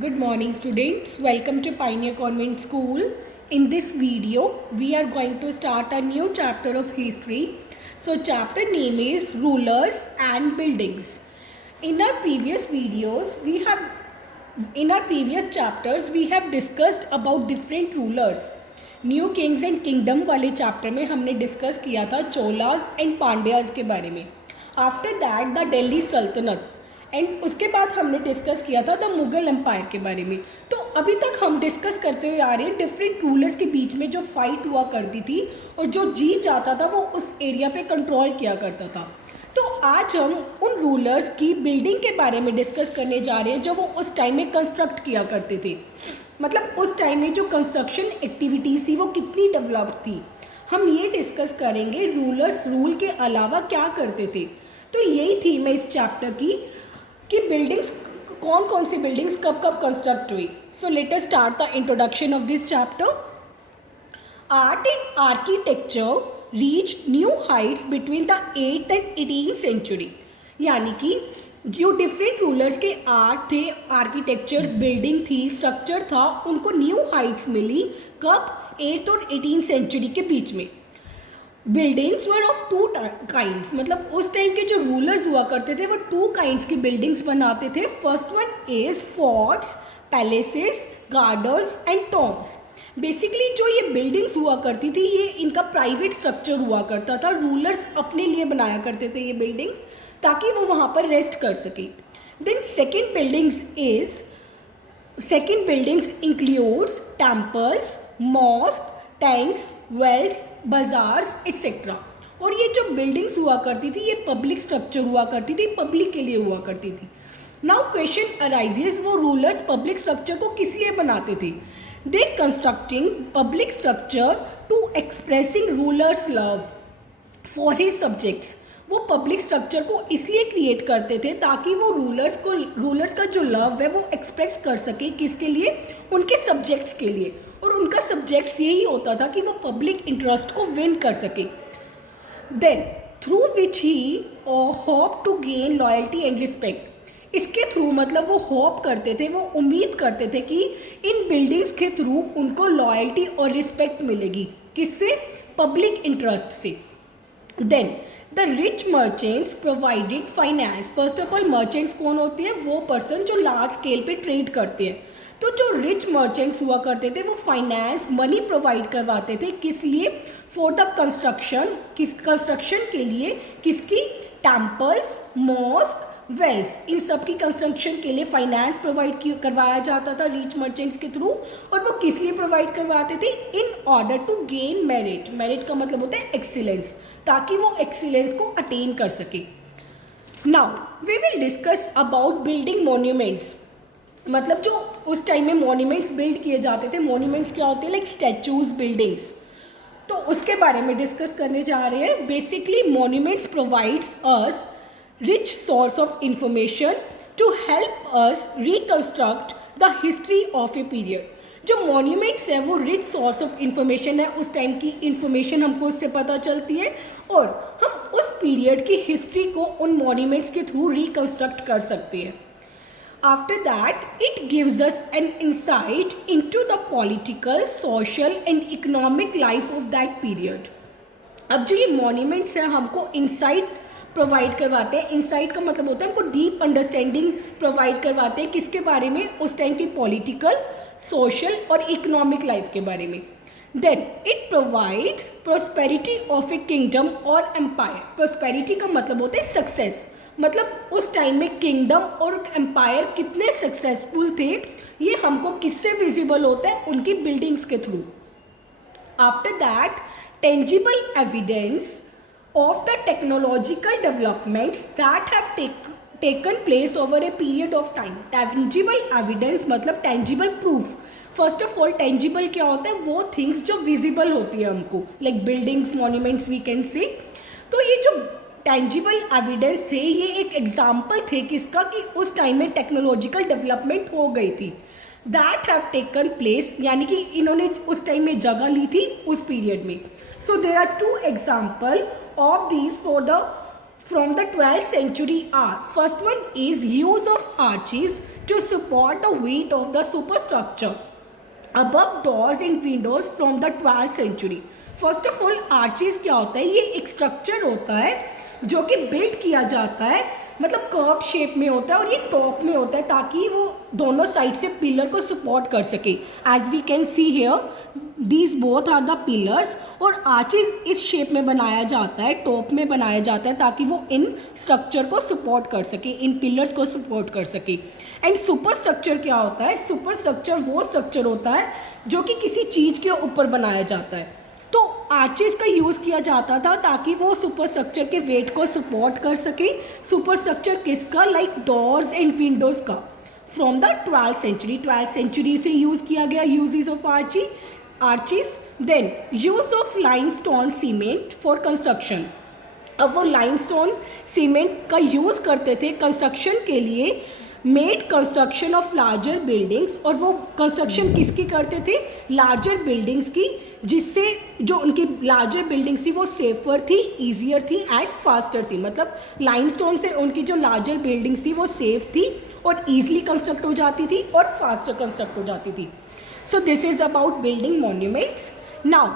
Good morning students. Welcome to Pioneer Convent School. In this video, we are going to start a new chapter of history. So chapter name is Rulers and Buildings. In our previous videos, in our previous chapters, we have discussed about different rulers. New Kings and kingdom वाले chapter में हमने discuss किया था Cholas and Pandyas के बारे में. After that the Delhi सल्तनत and उसके बाद हमने डिस्कस किया था द मुगल एम्पायर के बारे में. तो अभी तक हम डिस्कस करते हुए आ रहे हैं डिफरेंट रूलर्स के बीच में जो फाइट हुआ करती थी और जो जीत जाता था वो उस एरिया पे कंट्रोल किया करता था. तो आज हम उन रूलर्स की बिल्डिंग के बारे में डिस्कस करने जा रहे हैं जो वो उस टाइम में कंस्ट्रक्ट किया करते थे. मतलब उस टाइम में जो कंस्ट्रक्शन एक्टिविटीज़ थी वो कितनी डेवलप थी. हम ये डिस्कस करेंगे रूलर्स रूल के अलावा क्या करते थे. तो यही थीम है इस चैप्टर की कि बिल्डिंग्स कौन कौन सी बिल्डिंग्स कब कब कंस्ट्रक्ट हुई. So let us start the introduction of this chapter. Art and architecture reach new heights between the 8th and 18th century. यानी कि जो डिफरेंट रूलर्स के आर्ट थे, आर्किटेक्चर्स, बिल्डिंग थी, स्ट्रक्चर था, उनको न्यू हाइट्स मिली कब 8th और 18th सेंचुरी के बीच में. Buildings were of two kinds. मतलब उस टाइम के जो रूलर्स हुआ करते थे वो टू काइंड्स की बिल्डिंग्स बनाते थे. First one is forts, palaces, gardens and Tom's. Basically जो ये बिल्डिंग्स हुआ करती थी ये इनका प्राइवेट स्ट्रक्चर हुआ करता था. रूलर्स अपने लिए बनाया करते थे ये बिल्डिंग्स ताकि वो वहाँ पर रेस्ट कर सके. Then second buildings includes temples, mosque, tanks, wells, bazaars etcetera. और ये जो बिल्डिंग्स हुआ करती थी ये पब्लिक स्ट्रक्चर हुआ करती थी, पब्लिक के लिए हुआ करती थी. नाउ क्वेश्चन अराइजेस वो रूलर्स पब्लिक स्ट्रक्चर को किस लिए बनाते थे. They constructing public structure to expressing rulers love for his subjects. वो पब्लिक स्ट्रक्चर को इसलिए क्रिएट करते थे ताकि वो रूलर्स का जो लव है वो एक्सप्रेस कर सके किसके लिए, उनके सब्जेक्ट्स के लिए. और उनका सब्जेक्ट्स यही होता था कि वो पब्लिक इंटरेस्ट को विन कर सके. Then through which he hope to gain loyalty and respect. इसके थ्रू मतलब वो होप करते थे, वो उम्मीद करते थे कि इन बिल्डिंग्स के थ्रू उनको लॉयल्टी और रिस्पेक्ट मिलेगी. किससे? पब्लिक इंटरेस्ट से. Then the rich merchants provided finance. First of all merchants कौन होते हैं? वो पर्सन जो लार्ज स्केल पे ट्रेड करते हैं. तो जो रिच मर्चेंट्स हुआ करते थे वो फाइनेंस मनी प्रोवाइड करवाते थे. किस लिए? फॉर द कंस्ट्रक्शन के लिए. किसकी? टेम्पल्स, मॉस्क, वेल्स, इन सब की कंस्ट्रक्शन के लिए फाइनेंस प्रोवाइड करवाया जाता था रिच मर्चेंट्स के थ्रू. और वो किस लिए प्रोवाइड करवाते थे? In order to gain merit. Merit का मतलब होता है एक्सीलेंस, ताकि वो एक्सीलेंस को अटेन कर सके. Now we will discuss about building monuments. मतलब जो उस टाइम में मॉन्यूमेंट्स बिल्ड किए जाते थे. मॉन्यूमेंट्स क्या होते हैं? Like statues, buildings. तो उसके बारे में डिस्कस करने जा रहे हैं. Basically monuments provides us rich source of information to help us reconstruct the history of a period. जो मॉन्यूमेंट्स है वो रिच सोर्स ऑफ इंफॉर्मेशन है. उस टाइम की इंफॉर्मेशन हमको उससे पता चलती है और हम उस पीरियड की हिस्ट्री को उन मॉन्यूमेंट्स के थ्रू रिकन्स्ट्रक्ट कर सकते हैं. After that, it gives us an insight into the political, social and economic life of that period. अब जो ये मॉन्यूमेंट्स हैं हमको इंसाइट प्रोवाइड करवाते हैं. इंसाइट का मतलब होता है हमको डीप अंडरस्टैंडिंग प्रोवाइड करवाते हैं. किसके बारे में? उस टाइम की पॉलिटिकल, सोशल और इकोनॉमिक लाइफ के बारे में. Then it provides prosperity of a kingdom और एम्पायर. प्रोस्पेरिटी का मतलब होता है सक्सेस. मतलब उस टाइम में किंगडम और एम्पायर कितने सक्सेसफुल थे ये हमको किससे विजिबल होता है? उनकी बिल्डिंग्स के through. After that tangible evidence of the technological developments that have taken place over a period of time. Tangible evidence मतलब tangible proof. First of all tangible क्या होता है? वो things जो visible होती है हमको, like buildings, monuments we can say. तो ये जो tangible evidence थे ये एक example थे किसका? कि उस टाइम में टेक्नोलॉजिकल डेवलपमेंट हो गई थी. That have taken place यानी कि इन्होंने उस टाइम में जगह ली थी उस पीरियड में. So there are two example of these from the 12th century are. First one is use of arches to support the weight of the superstructure above doors and windows from the 12th century. First of all arches क्या होता है, ये एक structure होता है जो कि build किया जाता है, मतलब कर्व शेप में होता है और ये टॉप में होता है ताकि वो दोनों साइड से पिलर को सपोर्ट कर सके. As we can see here these both are the pillars. और आर्चेस इस शेप में बनाया जाता है, टॉप में बनाया जाता है ताकि वो इन स्ट्रक्चर को सपोर्ट कर सके, इन पिलर्स को सपोर्ट कर सके. एंड सुपर स्ट्रक्चर क्या होता है, सुपर स्ट्रक्चर वो स्ट्रक्चर होता है जो कि किसी चीज़ के ऊपर बनाया जाता है. तो आर्चेस का यूज़ किया जाता था ताकि वो सुपर स्ट्रक्चर के वेट को सपोर्ट कर सके. सुपर स्ट्रक्चर किसका, लाइक डोर्स एंड विंडोज़ का, from the 12th century. 12th century से यूज़ किया गया uses of arches. Then use of limestone cement for construction. अब वो लाइमस्टोन सीमेंट का यूज़ करते थे कंस्ट्रक्शन के लिए. Made construction of larger buildings, और वो कंस्ट्रक्शन किसकी करते थे, लार्जर बिल्डिंग्स की, जिससे जो उनकी लार्जर बिल्डिंग्स थी वो सेफर थी, ईजियर थी एंड फास्टर थी. मतलब लाइमस्टोन से उनकी जो लार्जर बिल्डिंग्स थी वो सेफ थी और ईजिली कंस्ट्रक्ट हो जाती थी और फास्टर कंस्ट्रक्ट हो जाती थी. So this is about building monuments. Now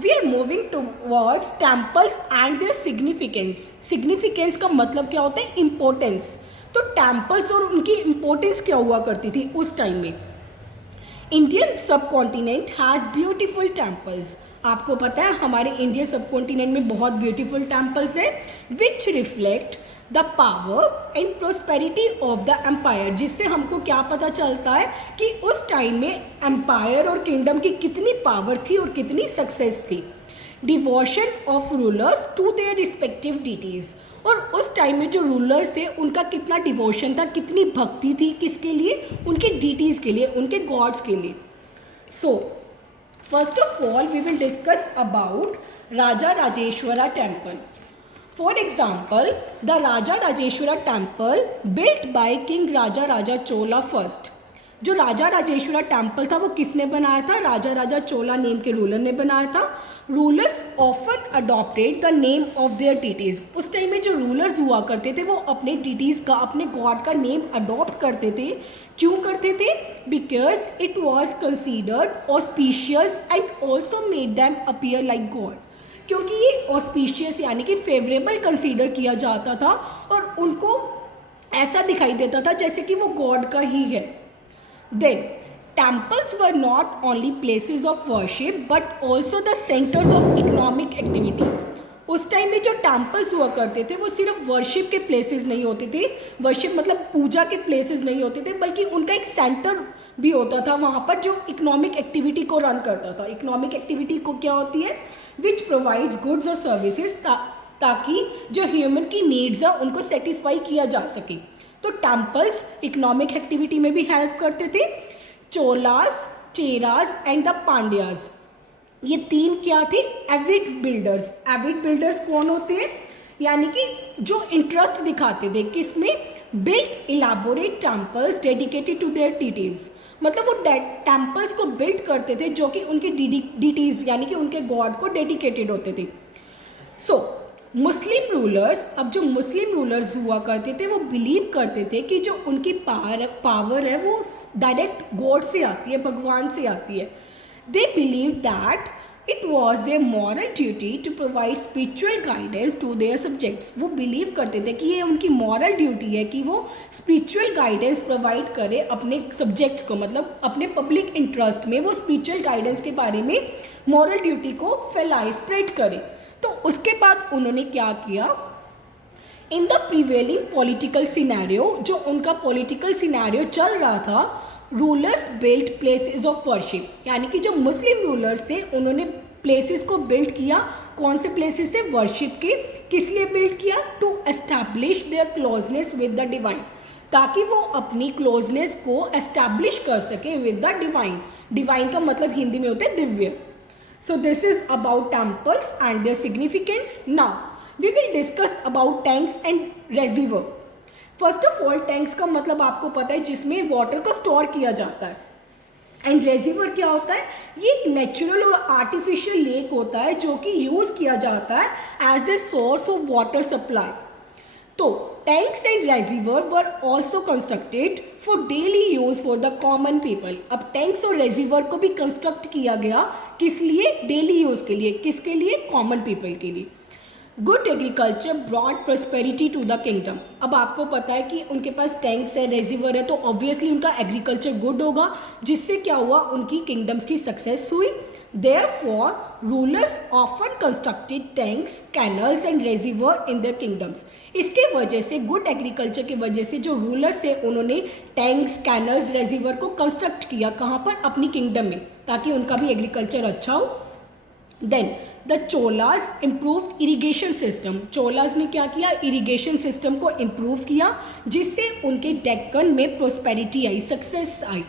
we are moving towards temples and their significance. Significance का मतलब क्या होता है, इम्पोर्टेंस. तो टेम्पल्स और उनकी इम्पोर्टेंस क्या हुआ करती थी उस टाइम में. इंडियन सब कॉन्टिनेंट हैज़ ब्यूटीफुल टेम्पल्स. आपको पता है हमारे इंडियन सब कॉन्टिनेंट में बहुत ब्यूटीफुल टेम्पल्स हैं which reflect the power and prosperity of the empire. जिससे हमको क्या पता चलता है कि उस टाइम में एम्पायर और किंगडम की कितनी पावर थी और कितनी सक्सेस थी. Devotion of rulers to their respective deities. और उस टाइम में जो रूलर्स थे उनका कितना डिवोशन था, कितनी भक्ति थी, किसके लिए, उनके डीटीज़ के लिए, उनके गॉड्स के लिए. So first of all we will discuss about Raja Rajeshwara temple. For example the Raja Rajeshwara temple built by king Raja Raja Chola first. जो राजा राजेश्वरा टेम्पल था वो किसने बनाया था, राजा राजा चोला नेम के रूलर ने बनाया था. Rulers often adopted the name of their deities. उस टाइम में जो रूलर्स हुआ करते थे वो अपने डिटीज़ का, अपने गॉड का नेम अडॉप्ट करते थे. क्यों करते थे, because it was considered auspicious and also made them appear like God. क्योंकि ये ऑस्पिशियस यानी कि फेवरेबल कंसीडर किया जाता था और उनको ऐसा दिखाई देता था जैसे कि वो गॉड का ही है. Then temples were not only places of worship but also the centers of economic activity. उस टाइम में जो टेम्पल्स हुआ करते थे वो सिर्फ वर्शिप के प्लेसेस नहीं होते थे, वर्शिप मतलब पूजा के प्लेसेस नहीं होते थे, बल्कि उनका एक सेंटर भी होता था वहाँ पर जो इकोनॉमिक एक्टिविटी को रन करता था. इकोनॉमिक एक्टिविटी को क्या होती है, विच प्रोवाइड्स गुड्स और सर्विसेज, ताकि जो ह्यूमन की नीड्स है उनको सेटिस्फाई किया जा सके. तो टेम्पल्स इकोनॉमिक एक्टिविटी में भी हेल्प करते थे. चोलास, चेरास एंड द पांड्याज, ये तीन क्या थे, एविड बिल्डर्स. एविड बिल्डर्स कौन होते हैं, यानी कि जो इंटरेस्ट दिखाते थे किसमें, build elaborate temples dedicated to their deities. मतलब वो टेम्पल्स को बिल्ड करते थे जो कि उनके डिटीज़ यानी कि उनके गॉड को डेडिकेटेड होते थे. सो मुस्लिम रूलर्स, अब जो मुस्लिम रूलर्स हुआ करते थे वो बिलीव करते थे कि जो उनकी पावर है वो डायरेक्ट गॉड से आती है, भगवान से आती है. They believe that it was a moral duty to provide spiritual guidance to their subjects. वो बिलीव करते थे कि ये उनकी मॉरल ड्यूटी है कि वो स्पिरिचुअल गाइडेंस प्रोवाइड करे अपने सब्जेक्ट्स को, मतलब अपने पब्लिक इंटरेस्ट में वो स्पिरिचुअल गाइडेंस के बारे में मॉरल ड्यूटी को फैलाए, स्प्रेड करे. तो उसके बाद उन्होंने क्या किया, in the prevailing political scenario, जो उनका पॉलिटिकल सिनेरियो चल रहा था, rulers build places of worship. यानी कि जो मुस्लिम रूलर्स थे उन्होंने प्लेसेस को बिल्ड किया. कौन से प्लेसेस थे, वर्शिप के. किस लिए बिल्ड किया, to establish their closeness with the divine, ताकि वो अपनी क्लोजनेस को एस्टैब्लिश कर सके विद द डिवाइन. डिवाइन का मतलब हिंदी में होता है Divya. So this is about temples and their significance. Now we will discuss about tanks and reservoir. First of all tanks का मतलब आपको पता है जिसमें वाटर को स्टोर किया जाता है. एंड रेजिवर क्या होता है, ये एक नेचुरल और आर्टिफिशियल लेक होता है जो कि यूज़ किया जाता है as a source of water supply. तो tanks and reservoir were also constructed for daily use for the common people. अब टैंक्स और रेजिवर को भी कंस्ट्रक्ट किया गया, किस लिए? डेली यूज के लिए। किसके लिए? कॉमन पीपल के लिए। Good agriculture broad prosperity to the kingdom. अब आपको पता है कि उनके पास टैंक्स है, रेजिवर है, तो ऑब्वियसली उनका एग्रीकल्चर गुड होगा, जिससे क्या हुआ? उनकी किंगडम्स की सक्सेस हुई। Therefore, rulers often constructed tanks, canals and reservoir in their kingdoms. इसके वजह से, गुड एग्रीकल्चर की वजह से जो रूलर्स है उन्होंने टैंक्स, कैनल्स, रेजिवर को कंस्ट्रक्ट किया। कहाँ पर? अपनी किंगडम में, ताकि उनका भी एग्रीकल्चर अच्छा हो। Then the Cholas improved irrigation system. Cholas ने क्या किया? इरिगेशन सिस्टम को इम्प्रूव किया, जिससे उनके डेक्कन में प्रोस्पेरिटी आई, सक्सेस आई।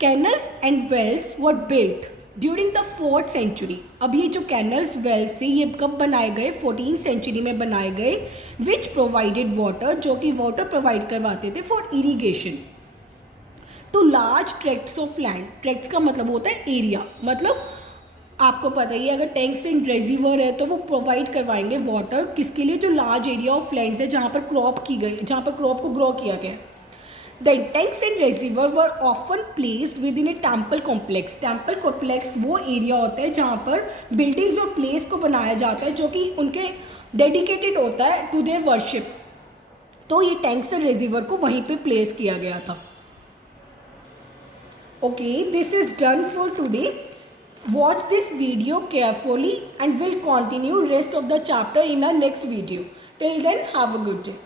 Canals and wells were built during the 4th century. अब ये जो कैनल्स, वेल्स है, ये कब बनाए गए? 14th सेंचुरी में बनाए गए। विच प्रोवाइडेड वाटर, जो कि वाटर प्रोवाइड करवाते थे for irrigation to large tracts of land. Tracts का मतलब होता है एरिया, मतलब आपको पता ही है, अगर टैंक्स एंड रेजिवर है तो वो प्रोवाइड करवाएंगे वाटर किसके लिए? जो लार्ज एरिया ऑफ लैंड्स है जहाँ पर क्रॉप की गई, जहाँ पर क्रॉप को ग्रो किया गया। Then tanks and reservoir were often placed within a temple complex. Temple complex वो एरिया होता है जहाँ पर बिल्डिंग्स और प्लेस को बनाया जाता है, जो कि उनके डेडिकेटेड होता है टू देयर वर्शिप। तो ये टैंक्स एंड रेजिवर को वहीं पे प्लेस किया गया था। Okay, this is done for today. Watch this video carefully and we'll continue rest of the chapter in our next video. Till then, have a good day.